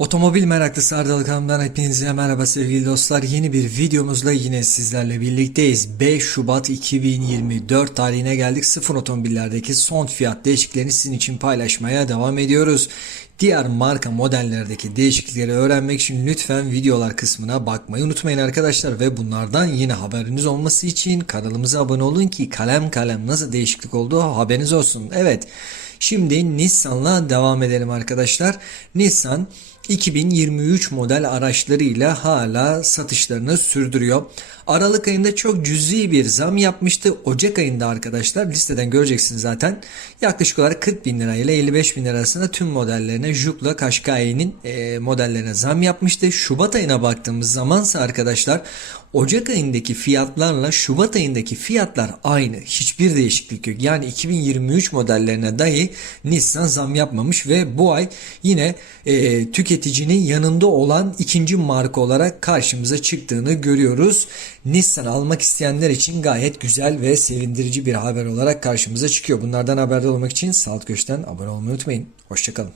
Otomobil meraklısı Ardal kanalımdan hepinize merhaba sevgili dostlar. Yeni bir videomuzla yine sizlerle birlikteyiz. 5 Şubat 2024 tarihine geldik. Sıfır otomobillerdeki son fiyat değişikliklerini sizin için paylaşmaya devam ediyoruz. Diğer marka modellerdeki değişiklikleri öğrenmek için lütfen videolar kısmına bakmayı unutmayın arkadaşlar. Ve bunlardan yine haberiniz olması için kanalımıza abone olun ki kalem kalem nasıl değişiklik olduğu haberiniz olsun. Evet şimdi Nissan'la devam edelim arkadaşlar. Nissan 2023 model araçlarıyla hala satışlarını sürdürüyor. Aralık ayında çok cüzi bir zam yapmıştı. Ocak ayında arkadaşlar listeden göreceksiniz zaten. Yaklaşık olarak 40 bin lira ile 55 bin lira arasında tüm modellerine Jukla Qashqai'nin e, modellerine zam yapmıştı. Şubat ayına baktığımız zamansa arkadaşlar Ocak ayındaki fiyatlarla Şubat ayındaki fiyatlar aynı. Hiçbir değişiklik yok. Yani 2023 modellerine dahi Nissan zam yapmamış ve bu ay yine e, tüketicinin yanında olan ikinci marka olarak karşımıza çıktığını görüyoruz. Nissan almak isteyenler için gayet güzel ve sevindirici bir haber olarak karşımıza çıkıyor. Bunlardan haberdar olmak için sağ alt köşeden abone olmayı unutmayın. Hoşçakalın.